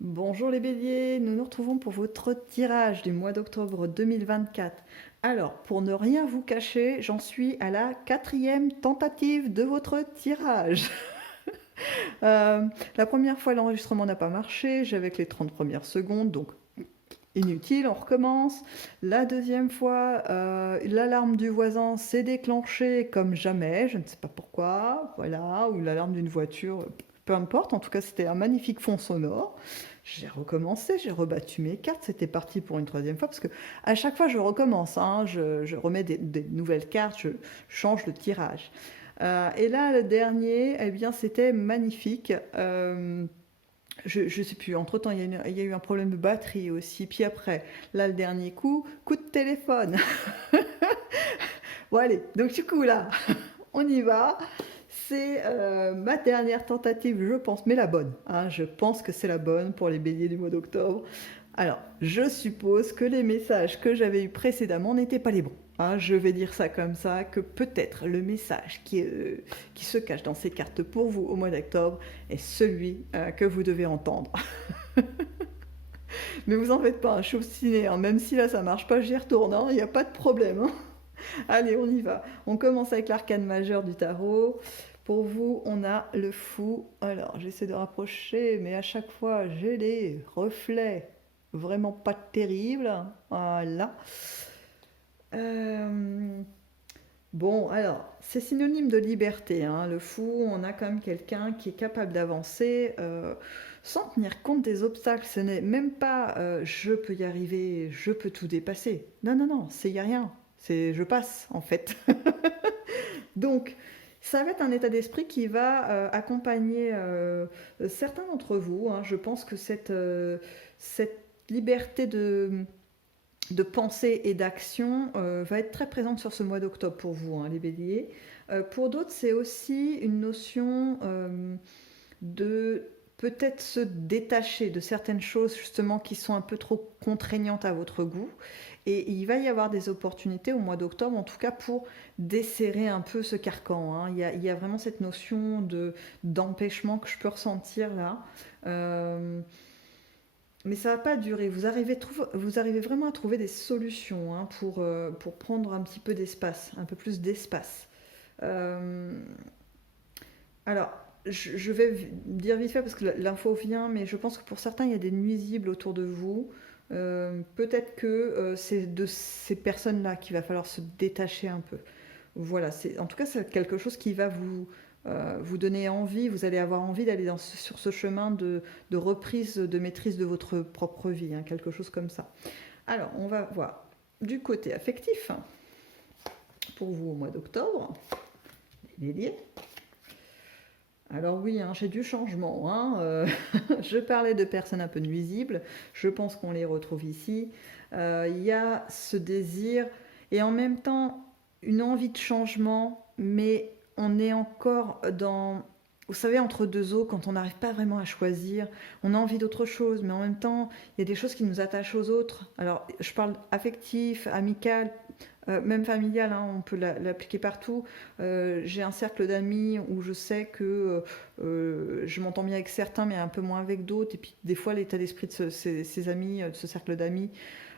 Bonjour les béliers, nous nous retrouvons pour votre tirage du mois d'octobre 2024. Alors, pour ne rien vous cacher, j'en suis à la quatrième tentative de votre tirage. Euh, la première fois, l'enregistrement n'a pas marché, j'avais que les 30 premières secondes, donc inutile, on recommence. La deuxième fois, l'alarme du voisin s'est déclenchée comme jamais, je ne sais pas pourquoi, voilà, ou l'alarme d'une voiture, peu importe, en tout cas c'était un magnifique fond sonore. J'ai recommencé, j'ai rebattu mes cartes, c'était parti pour une troisième fois, parce que à chaque fois je recommence, hein, je remets des nouvelles cartes, je change de tirage. Et là, le dernier, eh bien, c'était magnifique. Je sais plus, entre-temps, il y a eu un problème de batterie aussi. Puis après, là, le dernier coup de téléphone. Bon, allez, donc du coup, là, on y va. C'est ma dernière tentative, je pense, mais la bonne, hein. Je pense que c'est la bonne pour les béliers du mois d'octobre. Alors, je suppose que les messages que j'avais eus précédemment n'étaient pas les bons, hein. Je vais dire ça comme ça, que peut-être le message qui se cache dans ces cartes pour vous au mois d'octobre est celui que vous devez entendre. Mais vous en faites pas, hein, je suis obstinée, hein. Même si là ça marche pas, j'y retourne, il n'y a pas de problème, hein. Allez, on y va. On commence avec l'arcane majeur du tarot. Pour vous, on a le fou. Alors, j'essaie de rapprocher, mais à chaque fois, j'ai les reflets vraiment pas terribles. Voilà. Euh, Bon, alors, c'est synonyme de liberté, hein. Le fou, on a quand même quelqu'un qui est capable d'avancer sans tenir compte des obstacles. Ce n'est même pas je peux y arriver, je peux tout dépasser. Non, non, non, c'est y a rien. C'est je passe, en fait. Donc, ça va être un état d'esprit qui va accompagner certains d'entre vous, hein. Je pense que cette liberté de pensée et d'action va être très présente sur ce mois d'octobre pour vous, hein, les béliers. Pour d'autres, c'est aussi une notion de peut-être se détacher de certaines choses justement qui sont un peu trop contraignantes à votre goût. Et il va y avoir des opportunités au mois d'octobre, en tout cas pour desserrer un peu ce carcan, hein. Il y a vraiment cette notion d'empêchement que je peux ressentir là. Euh, mais ça va pas durer. Vous arrivez vraiment à trouver des solutions, hein, pour prendre un petit peu d'espace, un peu plus d'espace. Euh, alors, je vais dire vite fait parce que l'info vient, mais je pense que pour certains, il y a des nuisibles autour de vous. Peut-être que c'est de ces personnes-là qu'il va falloir se détacher un peu. Voilà, en tout cas, c'est quelque chose qui va vous donner envie, vous allez avoir envie d'aller sur ce chemin de reprise, de maîtrise de votre propre vie, hein, quelque chose comme ça. Alors, on va voir du côté affectif, hein, pour vous au mois d'octobre, les béliers. Alors oui, hein, j'ai du changement, hein. Je parlais de personnes un peu nuisibles, je pense qu'on les retrouve ici. Il y a ce désir et en même temps une envie de changement, mais on est encore dans, vous savez, entre deux eaux, quand on n'arrive pas vraiment à choisir, on a envie d'autre chose, mais en même temps, il y a des choses qui nous attachent aux autres. Alors, je parle affectif, amical, même familial, hein, on peut l'appliquer partout. J'ai un cercle d'amis où je sais que je m'entends bien avec certains, mais un peu moins avec d'autres. Et puis des fois, l'état d'esprit de ces amis, de ce cercle d'amis,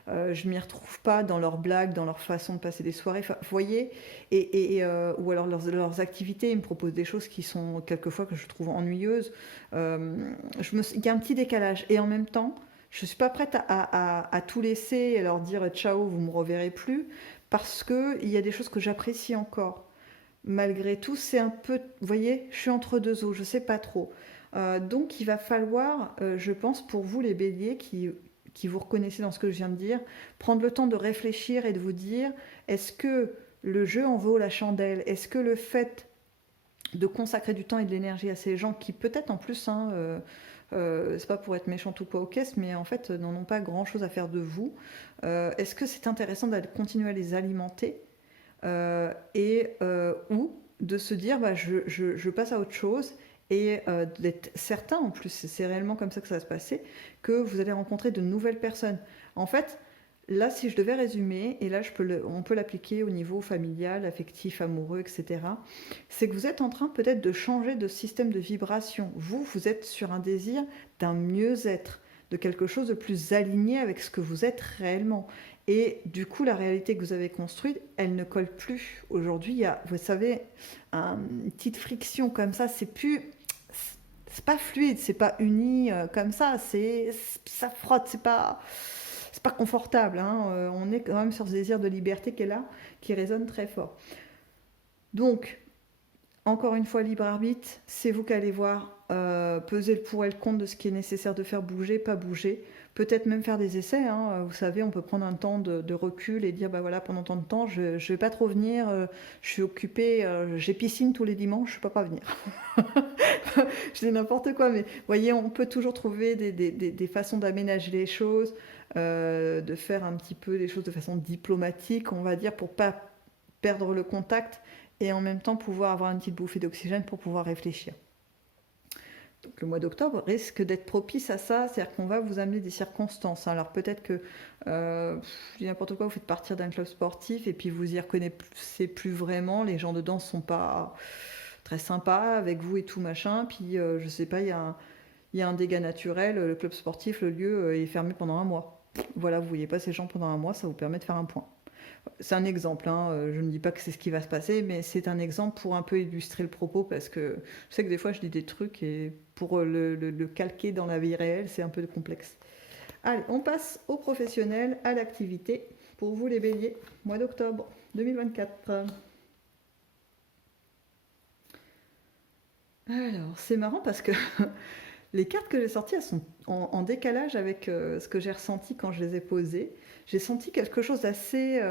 je ne m'y retrouve pas dans leurs blagues, dans leur façon de passer des soirées. Enfin, vous voyez, ou alors leurs activités, ils me proposent des choses qui sont quelquefois que je trouve ennuyeuses. Il y a un petit décalage. Et en même temps, je ne suis pas prête à tout laisser et leur dire ciao, vous ne me reverrez plus, parce qu'il y a des choses que j'apprécie encore. Malgré tout, c'est un peu, vous voyez, je suis entre deux eaux, je ne sais pas trop. Donc il va falloir, je pense, pour vous les béliers qui vous reconnaissez dans ce que je viens de dire, prendre le temps de réfléchir et de vous dire, est-ce que le jeu en vaut la chandelle? Est-ce que le fait de consacrer du temps et de l'énergie à ces gens qui peut-être en plus, hein, c'est pas pour être méchant ou quoi aux caisses, mais en fait n'en ont pas grand-chose à faire de vous. Est-ce que c'est intéressant d'aller continuer à les alimenter ou de se dire bah, je passe à autre chose et d'être certain en plus, c'est réellement comme ça que ça va se passer, que vous allez rencontrer de nouvelles personnes. En fait, là, si je devais résumer, et là on peut l'appliquer au niveau familial, affectif, amoureux, etc., c'est que vous êtes en train peut-être de changer de système de vibration. Vous êtes sur un désir d'un mieux-être, de quelque chose de plus aligné avec ce que vous êtes réellement. Et du coup, la réalité que vous avez construite, elle ne colle plus. Aujourd'hui, il y a, vous savez, une petite friction comme ça, c'est pas fluide, c'est pas uni comme ça frotte, c'est pas confortable. Hein. On est quand même sur ce désir de liberté qui est là, qui résonne très fort. Donc, encore une fois, libre arbitre, c'est vous qui allez voir, peser le pour et le contre de ce qui est nécessaire de faire bouger, pas bouger. Peut-être même faire des essais. Hein. Vous savez, on peut prendre un temps de recul et dire, bah voilà, pendant tant de temps, je ne vais pas trop venir, je suis occupée, j'ai piscine tous les dimanches, je ne peux pas venir. Je dis n'importe quoi, mais vous voyez, on peut toujours trouver des façons d'aménager les choses, de faire un petit peu les choses de façon diplomatique, on va dire, pour pas perdre le contact et en même temps pouvoir avoir une petite bouffée d'oxygène pour pouvoir réfléchir. Donc le mois d'octobre risque d'être propice à ça, c'est-à-dire qu'on va vous amener des circonstances. Alors peut-être que, je dis n'importe quoi, vous faites partir d'un club sportif et puis vous y reconnaissez plus vraiment, les gens dedans sont pas très sympas avec vous et tout machin, puis je sais pas, il y a un dégât naturel, le club sportif, le lieu est fermé pendant un mois. Voilà, vous voyez pas ces gens pendant un mois, ça vous permet de faire un point. C'est un exemple, hein. Je ne dis pas que c'est ce qui va se passer, mais c'est un exemple pour un peu illustrer le propos, parce que je sais que des fois je dis des trucs et pour le calquer dans la vie réelle, c'est un peu complexe. Allez, on passe au professionnel, à l'activité. Pour vous les béliers, mois d'octobre 2024. Alors, c'est marrant parce que les cartes que j'ai sorties, elles sont en décalage avec ce que j'ai ressenti quand je les ai posées. J'ai senti quelque chose d'assez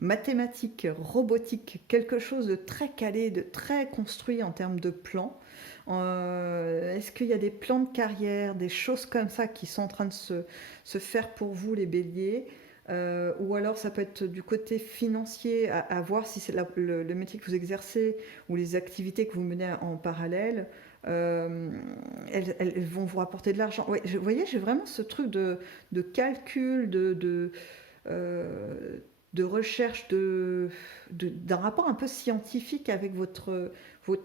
mathématique, robotique, quelque chose de très calé, de très construit en termes de plans. Est-ce qu'il y a des plans de carrière, des choses comme ça qui sont en train de se faire pour vous les béliers, ou alors ça peut être du côté financier, à voir si c'est le métier que vous exercez ou les activités que vous menez en parallèle. Elles vont vous rapporter de l'argent. Ouais, vous voyez, j'ai vraiment ce truc de calcul, euh, de recherche, d'un rapport un peu scientifique avec votre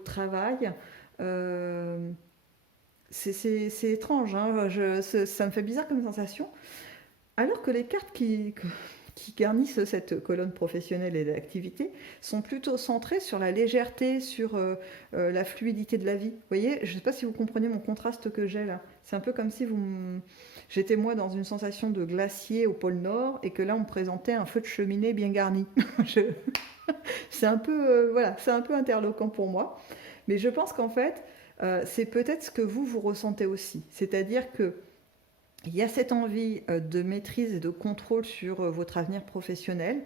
travail. Euh, c'est étrange, hein, ça me fait bizarre comme sensation. Alors que les cartes qui garnissent cette colonne professionnelle et d'activité sont plutôt centrées sur la légèreté, sur la fluidité de la vie. Vous voyez, je ne sais pas si vous comprenez mon contraste que j'ai là. C'est un peu comme si j'étais moi dans une sensation de glacier au pôle Nord et que là on me présentait un feu de cheminée bien garni. Je... c'est un peu voilà, c'est un peu interloquant pour moi. Mais je pense qu'en fait, c'est peut-être ce que vous ressentez aussi. C'est-à-dire que il y a cette envie de maîtrise et de contrôle sur votre avenir professionnel,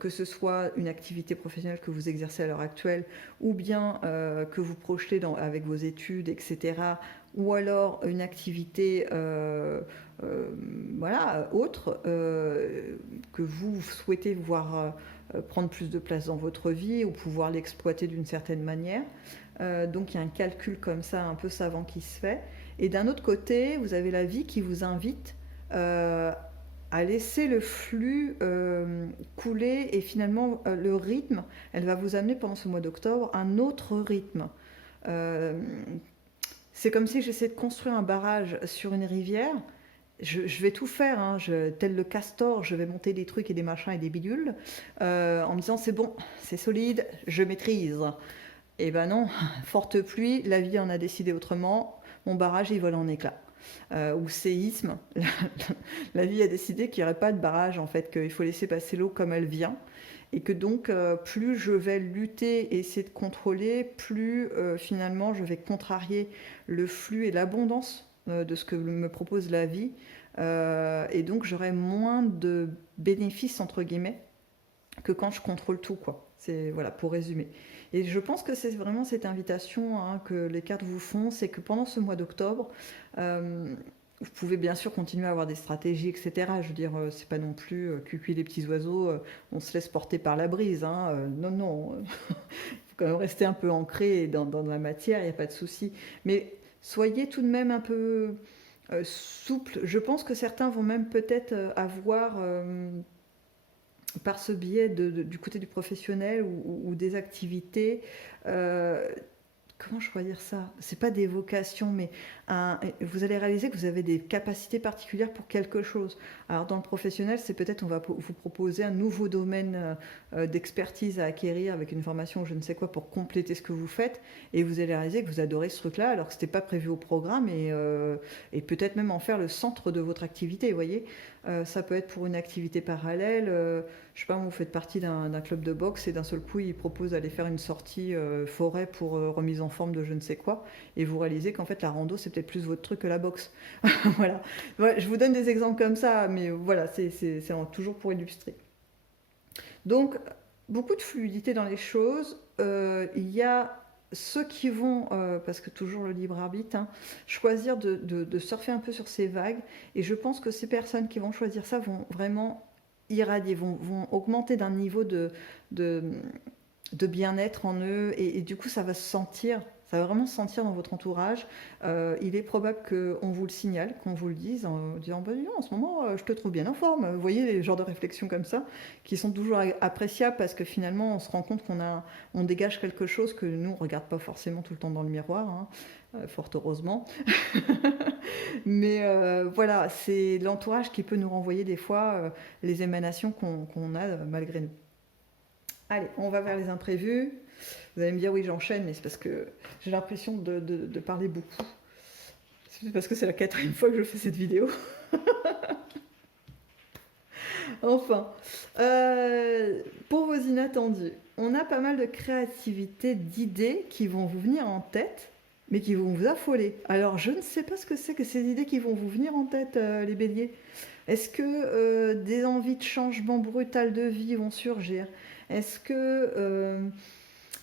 que ce soit une activité professionnelle que vous exercez à l'heure actuelle, ou bien que vous projetez avec vos études, etc., ou alors une activité voilà, autre, que vous souhaitez voir prendre plus de place dans votre vie ou pouvoir l'exploiter d'une certaine manière. Donc il y a un calcul comme ça un peu savant qui se fait. Et d'un autre côté, vous avez la vie qui vous invite à laisser le flux couler et finalement le rythme, elle va vous amener pendant ce mois d'octobre un autre rythme. Euh, c'est comme si j'essayais de construire un barrage sur une rivière. Je vais tout faire, hein, tel le castor, je vais monter des trucs et des machins et des bidules, en me disant c'est bon, c'est solide, je maîtrise. Et ben non, forte pluie, la vie en a décidé autrement, mon barrage il vole en éclats. Ou séisme, la vie a décidé qu'il n'y aurait pas de barrage en fait, qu'il faut laisser passer l'eau comme elle vient. Et que donc plus je vais lutter et essayer de contrôler, plus finalement je vais contrarier le flux et l'abondance de ce que me propose la vie. Et donc j'aurai moins de bénéfices entre guillemets que quand je contrôle tout, quoi. C'est voilà, pour résumer. Et je pense que c'est vraiment cette invitation hein, que les cartes vous font, c'est que pendant ce mois d'octobre, vous pouvez bien sûr continuer à avoir des stratégies, etc. Je veux dire, c'est pas non plus cucuit les petits oiseaux, on se laisse porter par la brise. Hein, non, non, il faut quand même rester un peu ancré dans la matière, il n'y a pas de souci. Mais soyez tout de même un peu souple. Je pense que certains vont même peut-être avoir par ce biais du côté du professionnel ou des activités, comment choisir ça? C'est pas des vocations, mais vous allez réaliser que vous avez des capacités particulières pour quelque chose. Alors dans le professionnel, c'est peut-être on va vous proposer un nouveau domaine d'expertise à acquérir avec une formation ou je ne sais quoi pour compléter ce que vous faites, et vous allez réaliser que vous adorez ce truc-là alors que c'était pas prévu au programme et peut-être même en faire le centre de votre activité. Vous voyez, ça peut être pour une activité parallèle. Je sais pas, vous faites partie d'un club de boxe et d'un seul coup, ils proposent d'aller faire une sortie forêt pour remise en forme de je ne sais quoi, et vous réalisez qu'en fait la rando c'est peut-être plus votre truc que la boxe. Voilà. Ouais, je vous donne des exemples comme ça, mais voilà, c'est toujours pour illustrer. Donc, beaucoup de fluidité dans les choses. Il y a ceux qui vont, parce que toujours le libre arbitre, hein, choisir de surfer un peu sur ces vagues. Et je pense que ces personnes qui vont choisir ça vont vraiment irradier, vont augmenter d'un niveau de, de bien-être en eux. Et du coup, ça va se sentir. Ça va vraiment se sentir dans votre entourage. Il est probable qu'on vous le signale, qu'on vous le dise en disant bah, en ce moment, je te trouve bien en forme. Vous voyez les genres de réflexions comme ça qui sont toujours appréciables parce que finalement, on se rend compte on dégage quelque chose que nous, on ne regarde pas forcément tout le temps dans le miroir, hein, fort heureusement. Mais voilà, c'est l'entourage qui peut nous renvoyer des fois les émanations qu'on a malgré nous. Allez, on va vers les imprévus. Vous allez me dire oui, j'enchaîne, mais c'est parce que j'ai l'impression de parler beaucoup. C'est parce que c'est la 4e fois que je fais cette vidéo. Enfin, pour vos inattendus, on a pas mal de créativité, d'idées qui vont vous venir en tête, mais qui vont vous affoler. Alors, je ne sais pas ce que c'est que ces idées qui vont vous venir en tête, les béliers. Est-ce que des envies de changement brutal de vie vont surgir? Est-ce que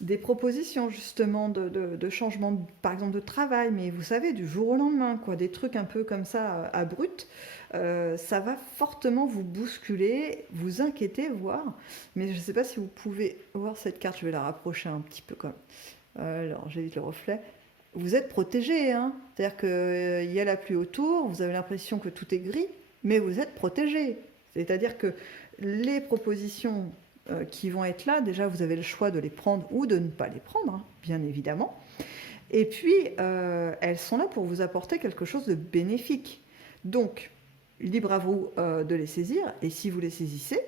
des propositions justement de changement, par exemple de travail, mais vous savez, du jour au lendemain, quoi, des trucs un peu comme ça, abrupts, ça va fortement vous bousculer, vous inquiéter, voire. Mais je ne sais pas si vous pouvez voir cette carte, je vais la rapprocher un petit peu comme. Alors, j'évite le reflet. Vous êtes protégé, hein. C'est-à-dire qu'il y a la pluie autour, vous avez l'impression que tout est gris, mais vous êtes protégé. C'est-à-dire que les propositions qui vont être là, déjà vous avez le choix de les prendre ou de ne pas les prendre, hein, bien évidemment. Et puis, elles sont là pour vous apporter quelque chose de bénéfique. Donc, libre à vous de les saisir, et si vous les saisissez,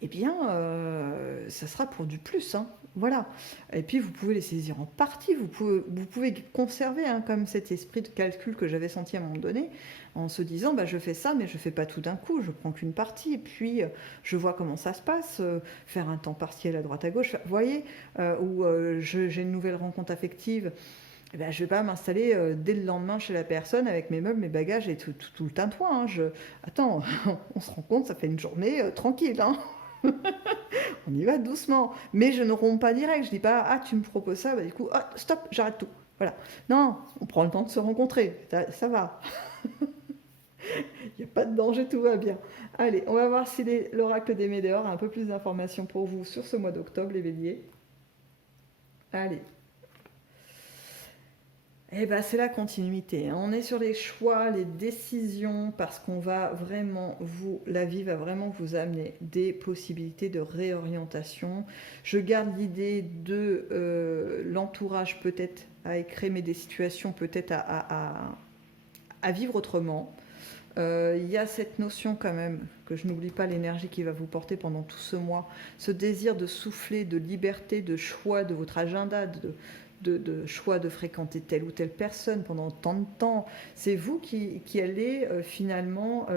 eh bien, ça sera pour du plus, hein. Voilà. Et puis, vous pouvez les saisir en partie, vous pouvez conserver hein, comme cet esprit de calcul que j'avais senti à un moment donné, en se disant, bah, je fais ça, mais je ne fais pas tout d'un coup, je prends qu'une partie, et puis je vois comment ça se passe, faire un temps partiel à droite à gauche, vous voyez, ou j'ai une nouvelle rencontre affective, eh ben, je ne vais pas m'installer dès le lendemain chez la personne avec mes meubles, mes bagages et tout le tintouin. Hein. Attends, on se rend compte, ça fait une journée tranquille. Hein. On y va doucement. Mais je ne romps pas direct. Je ne dis pas, ah, tu me proposes ça, bah, du coup, oh, stop, j'arrête tout. Voilà. Non, on prend le temps de se rencontrer. Ça va. Il n'y a pas de danger, tout va bien. Allez, on va voir si l'oracle des Médéors a un peu plus d'informations pour vous sur ce mois d'octobre, les béliers. Allez. Eh ben, c'est la continuité. On est sur les choix, les décisions, parce qu'on va vraiment la vie va vraiment vous amener des possibilités de réorientation. Je garde l'idée de l'entourage peut-être à écrémer, mais des situations peut-être à vivre autrement. Il y a cette notion quand même, que je n'oublie pas l'énergie qui va vous porter pendant tout ce mois, ce désir de souffler, de liberté, de choix de votre agenda, de choix de fréquenter telle ou telle personne pendant tant de temps. C'est vous qui allez finalement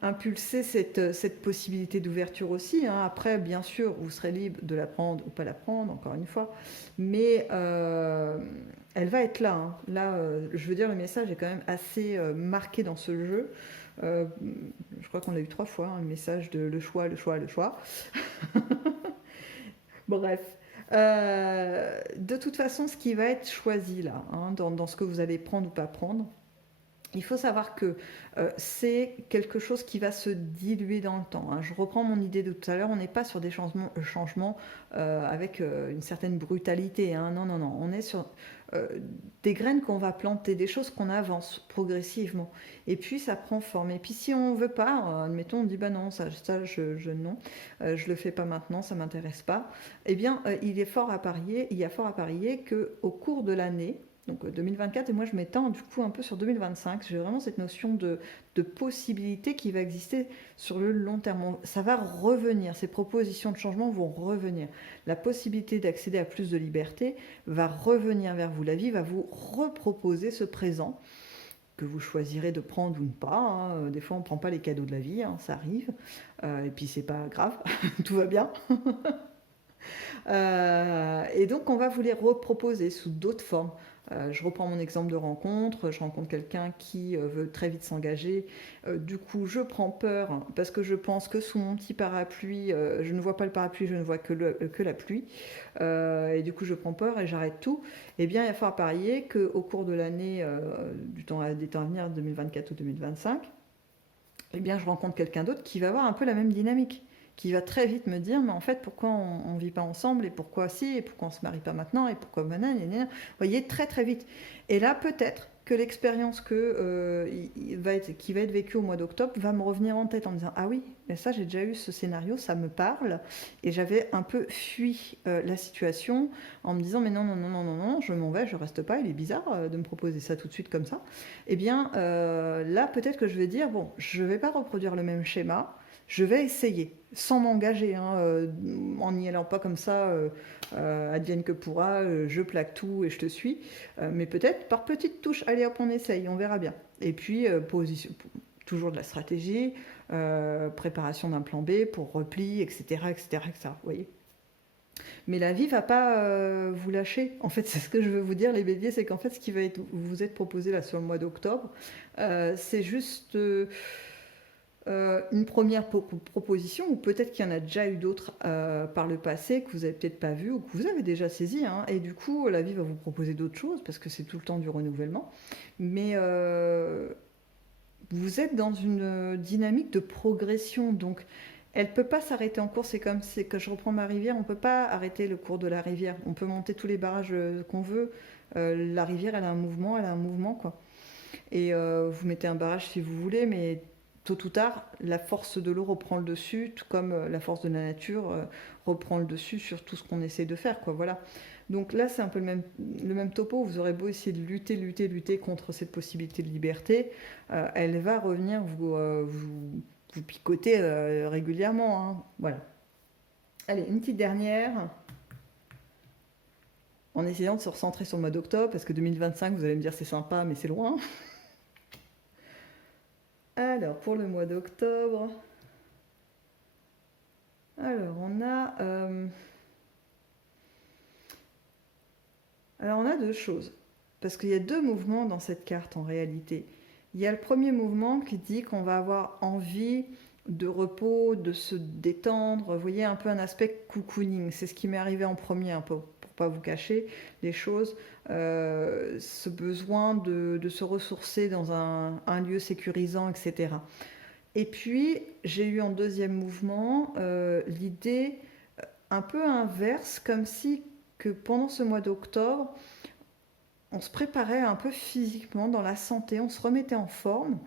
impulser cette possibilité d'ouverture aussi. Hein. Après, bien sûr, vous serez libre de la prendre ou pas la prendre, encore une fois, mais elle va être là. Hein. Là, je veux dire, le message est quand même assez marqué dans ce jeu. Je crois qu'on a eu 3 fois hein, le message de le choix, le choix, le choix. Bref. De toute façon, ce qui va être choisi là, hein, dans ce que vous allez prendre ou pas prendre, il faut savoir que c'est quelque chose qui va se diluer dans le temps. Hein. Je reprends mon idée de tout à l'heure, on n'est pas sur des changements avec une certaine brutalité. Hein. Non, non, non, on est sur euh, des graines qu'on va planter, des choses qu'on avance progressivement. Et puis ça prend forme. Et puis si on veut pas, admettons, on dit bah non, non, je le fais pas maintenant, ça m'intéresse pas. Eh bien, il y a fort à parier que au cours de l'année, donc 2024, et moi je m'étends du coup un peu sur 2025, j'ai vraiment cette notion de possibilité qui va exister sur le long terme. Ça va revenir, ces propositions de changement vont revenir. La possibilité d'accéder à plus de liberté va revenir vers vous. La vie va vous reproposer ce présent que vous choisirez de prendre ou pas. Hein. Des fois, on ne prend pas les cadeaux de la vie, hein, ça arrive. Et puis, c'est pas grave, tout va bien. Et donc, on va vous les reproposer sous d'autres formes. Je reprends mon exemple de rencontre, je rencontre quelqu'un qui veut très vite s'engager, du coup je prends peur parce que je pense que sous mon petit parapluie, je ne vois pas le parapluie, je ne vois que la pluie, et du coup je prends peur et j'arrête tout. Eh bien il va falloir parier qu'au cours de l'année, des temps à venir, 2024 ou 2025, eh bien je rencontre quelqu'un d'autre qui va avoir un peu la même dynamique, qui va très vite me dire mais en fait pourquoi on ne vit pas ensemble et pourquoi si et pourquoi on se marie pas maintenant et pourquoi maintenant, vous voyez, très très vite. Et là peut-être que l'expérience qui va être vécue au mois d'octobre va me revenir en tête en me disant ah oui, mais ça j'ai déjà eu ce scénario, ça me parle, et j'avais un peu fui la situation en me disant mais non non non non non non, je m'en vais, je reste pas, il est bizarre de me proposer ça tout de suite comme ça. Eh bien là peut-être que je vais dire bon, je vais pas reproduire le même schéma, je vais essayer, sans m'engager, hein, en n'y allant pas comme ça, advienne que pourra, je plaque tout et je te suis. Mais peut-être par petites touches, allez hop, on essaye, on verra bien. Et puis, toujours de la stratégie, préparation d'un plan B pour repli, etc., etc., etc. Vous voyez. Mais la vie va pas vous lâcher. En fait, c'est ce que je veux vous dire, les béliers, c'est qu'en fait, ce qui va vous être proposé là sur le mois d'octobre, c'est juste une première proposition, ou peut-être qu'il y en a déjà eu d'autres par le passé que vous n'avez peut-être pas vu ou que vous avez déjà saisi, hein, et du coup la vie va vous proposer d'autres choses parce que c'est tout le temps du renouvellement, mais vous êtes dans une dynamique de progression, donc elle ne peut pas s'arrêter en cours. C'est comme si que je reprends ma rivière, on ne peut pas arrêter le cours de la rivière, on peut monter tous les barrages qu'on veut, la rivière elle a un mouvement quoi. Et vous mettez un barrage si vous voulez, mais tôt ou tard, la force de l'eau reprend le dessus, tout comme la force de la nature reprend le dessus sur tout ce qu'on essaie de faire, quoi. Voilà. Donc là, c'est un peu le même topo. Vous aurez beau essayer de lutter contre cette possibilité de liberté, elle va revenir vous picoter régulièrement. Hein. Voilà. Allez, une petite dernière, en essayant de se recentrer sur le mois d'octobre, parce que 2025, vous allez me dire c'est sympa, mais c'est loin. Alors, pour le mois d'octobre, alors on a deux choses. Parce qu'il y a deux mouvements dans cette carte en réalité. Il y a le premier mouvement qui dit qu'on va avoir envie de repos, de se détendre. Vous voyez, un peu un aspect cocooning. C'est ce qui m'est arrivé en premier, un peu, pour pas vous cacher les choses. Ce besoin de se ressourcer dans un lieu sécurisant, etc. Et puis, j'ai eu en deuxième mouvement l'idée un peu inverse, comme si que pendant ce mois d'octobre, on se préparait un peu physiquement dans la santé, on se remettait en forme,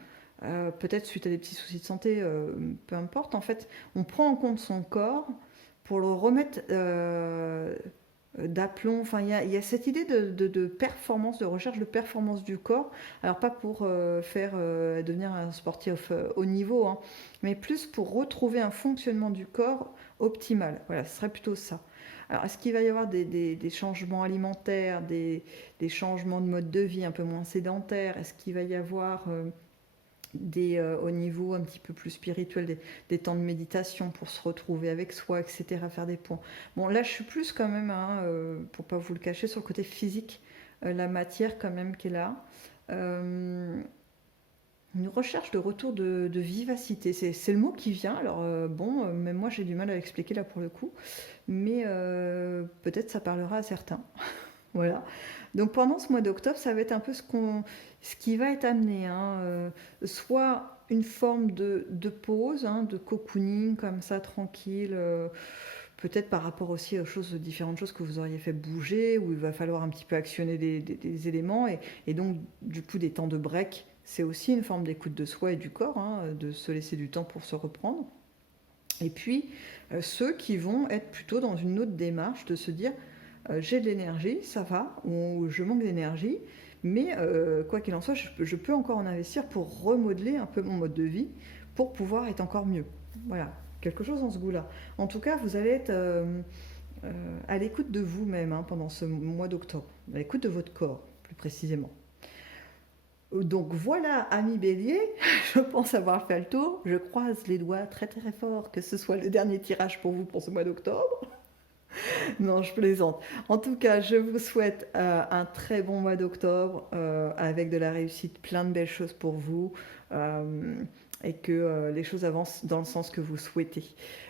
peut-être suite à des petits soucis de santé, peu importe. En fait, on prend en compte son corps pour le remettre d'aplomb. Enfin, il y a cette idée de performance, de recherche de performance du corps. Alors pas pour devenir un sportif haut niveau, hein, mais plus pour retrouver un fonctionnement du corps optimal. Voilà, ce serait plutôt ça. Alors, est-ce qu'il va y avoir des changements alimentaires, des changements de mode de vie un peu moins sédentaires? Est-ce qu'il va y avoir au niveau un petit peu plus spirituel, des temps de méditation pour se retrouver avec soi, etc., faire des points. Bon, là, je suis plus quand même, hein, pour pas vous le cacher, sur le côté physique, la matière quand même qui est là. Une recherche de retour de vivacité, c'est le mot qui vient. Alors bon, même moi j'ai du mal à l'expliquer là pour le coup, mais peut-être ça parlera à certains. Voilà. Donc pendant ce mois d'octobre, ça va être un peu ce qui va être amené, hein, soit une forme de pause, hein, de cocooning comme ça tranquille, peut-être par rapport aussi aux choses, différentes choses que vous auriez fait bouger, où il va falloir un petit peu actionner des éléments, et donc du coup des temps de break, c'est aussi une forme d'écoute de soi et du corps, hein, de se laisser du temps pour se reprendre. Et puis ceux qui vont être plutôt dans une autre démarche de se dire j'ai de l'énergie, ça va, ou je manque d'énergie, mais quoi qu'il en soit, je peux encore en investir pour remodeler un peu mon mode de vie, pour pouvoir être encore mieux. Voilà, quelque chose dans ce goût-là. En tout cas, vous allez être à l'écoute de vous-même, hein, pendant ce mois d'octobre, à l'écoute de votre corps, plus précisément. Donc voilà, ami Bélier, je pense avoir fait le tour. Je croise les doigts très très fort que ce soit le dernier tirage pour vous pour ce mois d'octobre. Non, je plaisante. En tout cas, je vous souhaite un très bon mois d'octobre, avec de la réussite, plein de belles choses pour vous, et que les choses avancent dans le sens que vous souhaitez.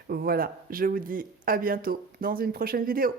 Voilà, je vous dis à bientôt dans une prochaine vidéo.